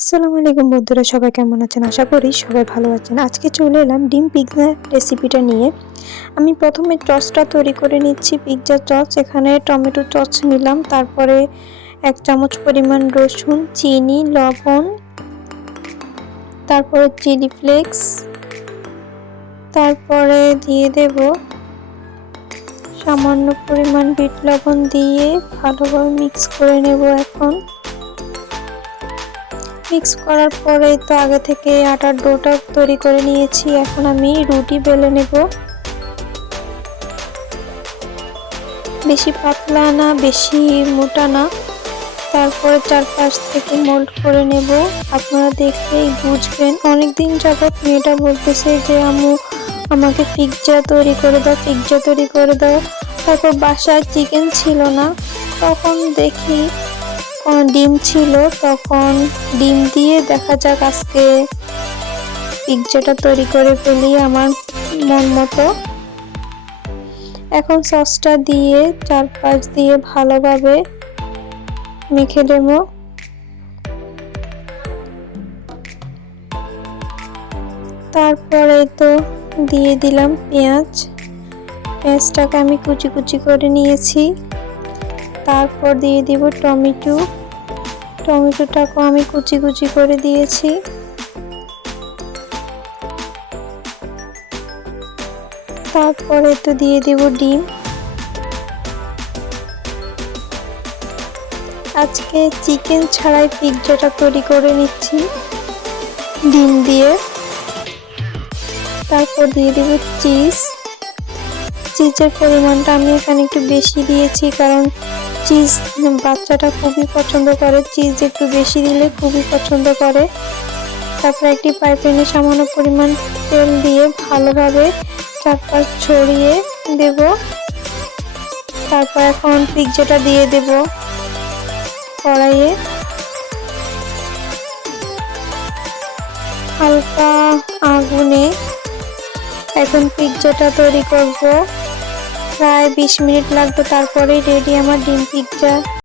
আসসালামু আলাইকুম বন্ধুরা, সবাই কেমন আছেন? আশা করি সবাই ভালো আছেন। আজকে চলে এলাম ডিম পিৎজা রেসিপিটা নিয়ে। আমি প্রথমে সসটা তৈরি করে নিচ্ছি, পিৎজা সস। এখানে টমেটো সস নিলাম, তারপরে 1 চামচ পরিমাণ রসুন, চিনি, লবণ, তারপরে চিলি ফ্লেক্স, তারপরে দিয়ে দেব সামান্য পরিমাণ বিট লবণ দিয়ে ভালোভাবে মিক্স করে নেব। এখন মিক্স করার পরে তো আগে থেকে আটার ডোটা তৈরি করে নিয়েছি। এখন আমি রুটি বেলে নেব, বেশি পাতলা না বেশি মোটা না। তারপরে চারপাশ থেকে মোল্ড করে নেব। আপনারা দেখলেই বুঝবেন। অনেকদিন যাবত মেয়েটা বলতেছে যে আম্মু আমাকে পিৎজা তৈরি করে দাও, পিৎজা তৈরি করে দাও। তারপর বাসায় চিকেন ছিল না, তখন দেখি ডিম ছিল, তখন ডিম দিয়ে দেখা যাক আজকে পিৎজাটা তৈরি করে ফেলি আমার মন মতো। এখন সসটা দিয়ে চারপাশ দিয়ে ভালোভাবে মেখে দেব। তারপরে তো দিয়ে দিলাম পেঁয়াজটাকে আমি কুচি কুচি করে নিয়েছি। তারপর দিয়ে দিব টমেটোটাকেও আমি কুচি কুচি করে দিয়েছি। তারপরে তো দিয়ে দেব ডিম। আজকে চিকেন ছাড়াই পিৎজাটা তৈরি করে নিচ্ছি ডিম দিয়ে। তারপর দিয়ে দেব চিজের পরিমাণটা আমি এখানে একটু বেশি দিয়েছি, কারণ চিজ বাচ্চাটা খুবই পছন্দ করে, চিজ একটু বেশি দিলে খুবই পছন্দ করে। তারপর একটি ফ্রাই প্যানে সামান্য পরিমাণ তেল দিয়ে ভালোভাবে চারপাশ ছড়িয়ে দেব। তারপর এখন পিৎজাটা দিয়ে দেব কড়াইয়ে। হালকা আগুনে এখন পিৎজাটা তৈরি করব। প্রায় 20 মিনিট লাগবে, তারপরেই রেডি আমার ডিম পিৎজা।